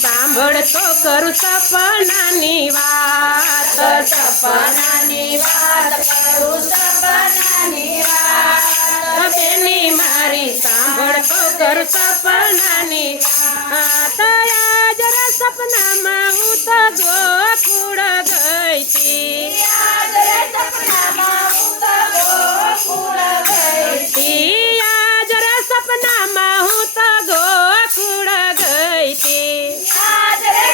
સાંભળતો કરું સપનાની વાત, સપનાની વાત કરું સપનાની વાત, બેની મારી સાંભળતો કરું સપનાની વાત. જરા સપનામાં હું તો ગોકુળ ગઈ તી, સપનામાં હું તો ગોકુળ ગઈ તી, જરા સપનામાં હું તો ગોકુળ ગઈ તી,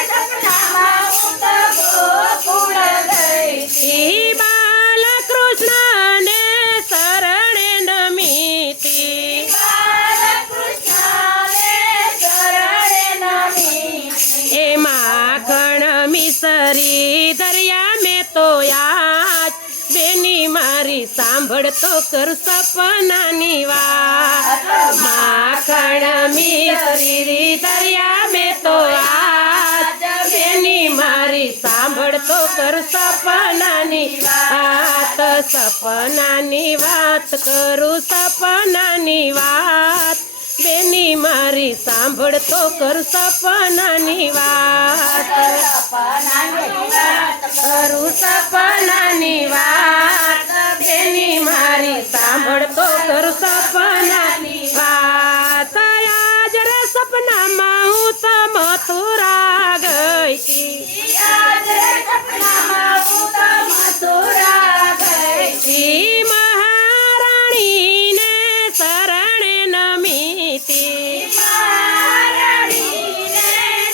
સપનામાં હું તો ગોકુળ ગઈ તી, બાલકૃષ્ણને શરણે નમી તી, બાલકૃષ્ણને શરણે નમી તી, એ માખણ મિસરી દરિયા મેં તો યાદ, બેની મારી સાંભળતો કર સપનાની વાત. માખણ મિસરી દરિયા મેં તો યાદ, બેની મારી સાંભળતો કર સપનાની વાત. સપનાની વાત કરું સપનાની વાત, બેની મારી સાંભળતો કર સપનાની વાત. સપનાની વાત કરું સપનાની વાત, બેની મારી સાંભળતો કર સપનાની વાત. જરા સપનામાં હું તો મથુરા ગઈ તી, સપનામાં હું તો મથુરા ગઈ તી, મહારાણીને શરણે નમી તી, મહારાણીને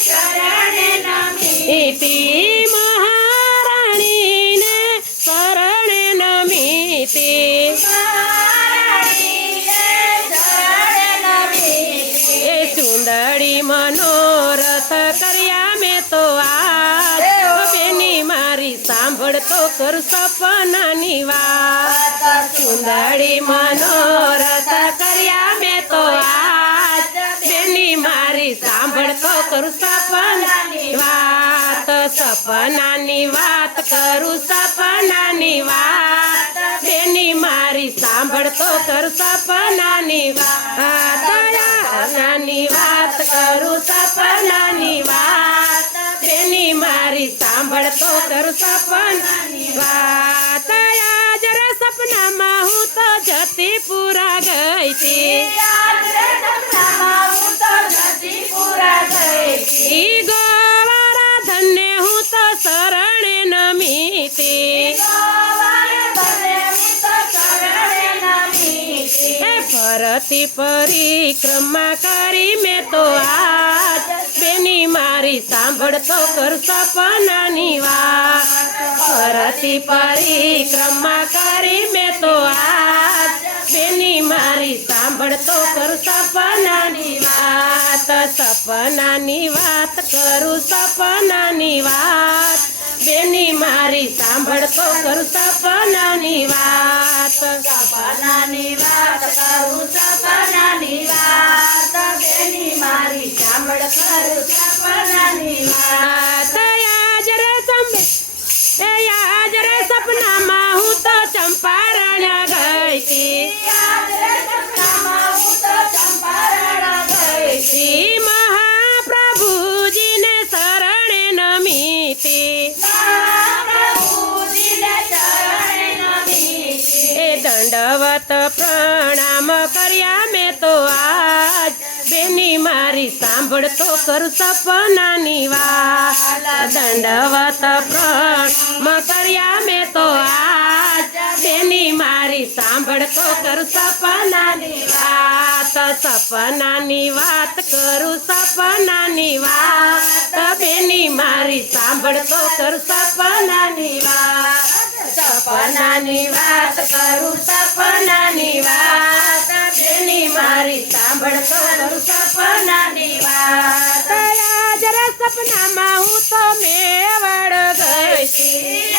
શરણે નમી તી, મહારાણીને શરણે નમી તી, મહારાણીને શરણે નમી તી, એ સુંદરી મનોરથ કર્યા મેં તો આજ, બેની મારી સાંભળતો કર સપનાની વાત. સુંદરી મનોરથ કર્યા મેં તો આજ, બેની મારી સાંભળતો કરું સપનાની વાત. સપનાની વાત કરું સપનાની વાત, બેની મારી સાંભળતો કર સપનાની વાત. સપનાની વાત કરું સપનાની વાત, બેની મારી સાંભળતો કર સપનાની વાત. જરા સપનામાં હું તો જતીપુરા ગઈ તી, સપનામાં હું તો જતીપુરા ગઈ તી, ઈ ગોવારા ધન્ય હું તો શરણે નમી તી, ગોવર્ધને હું તો શરણે નમી તી, એ ફરતી પરિક્રમા કરી મેં તો આજ, બેની મારી સાંભળતો કર સપનાની વાત. ફરતી પરિક્રમા કરી મેં તો આજ, બેની મારી સાંભળતો કર સપનાની વાત. સપનાની વાત કરું સપનાની વાત, બેની મારી સાંભળતો કર સપનાની વાત. સપનાની વાત કરું સપનાની વાત, બેની મારી સાંભળ કરું સપનાની વાત. યાદ રે સપનામાં હું તો ચંપારણ ગઈ તી, સપનામાં હું તો ચંપારણ ગઈ તી, મહાપ્રભુજીને શરણે નમી તી, મહાપ્રભુજીને શરણે નમી તી, એ દંડવત પ્રણામ કર્યા મેં તો આજ, બેની મારી સાંભળતો કર સપનાની વાત. દંડવત પ્રણામ કર્યા મેં તો આજ, બેની મારી સાંભળતો કર સપનાની વાત. સપનાની વાત કરું સપનાની વાત, બેની મારી સાંભળતો કર સપનાની વાત. સપનાની વાત કરું સપનાની વાત, બેની મારી સાંભળતો કરું સપનાની વાત. જરા સપનામાં હું તો મેવાડ ગઈ તી,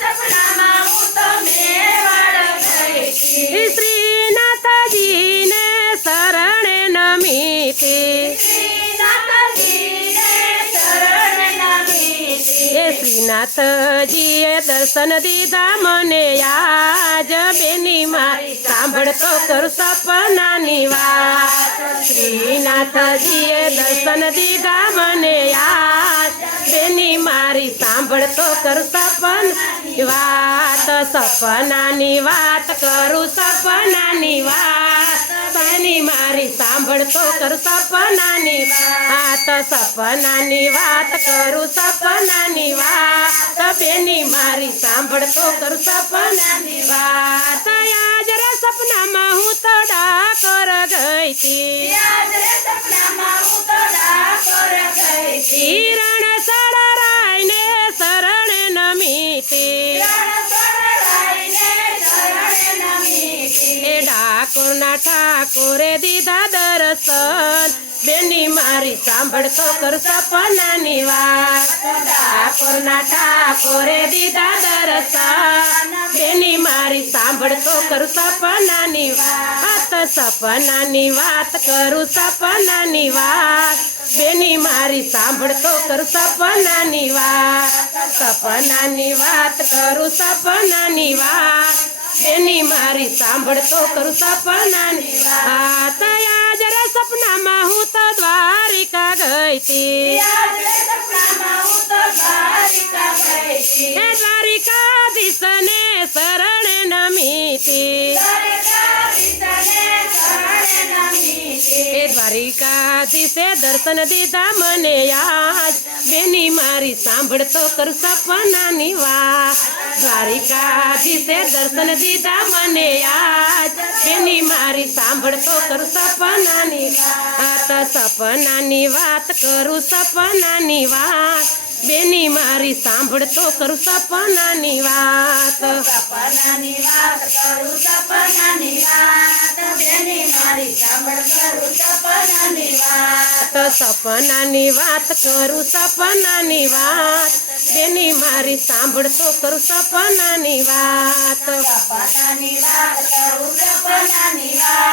સપનામાં હું તો મેવાડ ગઈ તી, શ્રીનાથજીને શરણે નમી તી, શ્રીનાથજીને શરણે નમી તી, એ શ્રી શ્રીનાથજીએ દર્શન દીધા મને આજ બેની મારી સાંભળતો કરું સપનાની વાત શ્રીનાથજીએ દર્શન દીધા મને આજ બેની મારી સાંભળતો કરું સપનાની વાત સપનાની વાત કરું સપનાની વાત બેની મારી સાંભળતો કરું સપનાની વાત સપનાની વાત કરું સપનાની વાત બેની મારી સાંભળતો કરું સપનાની વાત આજ રે સપનામાં હું તો ડાકોર ગઈ તી યાદ રે સપનામાં હું તો ડાકોર ગઈ તી. રણ સડરાઈને શરણે નમીતી રણછોડરાયને શરણે નમીતી. એ ડાકોરના ઠાકોરે દીધા દર્શન બેની મારી સાંભળતો કર સપનાની વાત ઠાકોરના ઠાકોરે દીધા દર્શન બેની મારી સાંભળતો કર સપનાની વાત સપનાની વાત કરું સપનાની વાત બેની મારી સાંભળતો કર સપનાની વાત સપનાની વાત કરું સપનાની વાત બેની મારી સાંભળતો કરું સપનાની વાત આજ રે સપનામાં હું તો દ્વારિકા ગઈ તી યાદ રે સપનામાં હું તો દ્વારિકા ગઈ તી. હે દ્વારિકાધીશને શરણે નમીતી દ્વારકાધીશને શરણે નમીતી. એ દ્વારિકાધીશે દર્શન દીધા મને આજ બેની મારી સાંભળતો કર સપનાની વાત દ્વારિકાધીશે દર્શન દીધા મને આજ બેની મારી સાંભળતો કર સપનાની વાત સપનાની વાત કરું સપનાની વાત બેની મારી સાંભળતો કરું સપનાની વાત સપનાની વાત કરું સપનાની વાત બેની મારી સાંભળ કરું સપનાની વાત. સપનાની વાત કરું સપનાની વાત બેની મારી સાંભળતો કરું સપનાની વાત સપનાની વાત કરું સપનાની વાત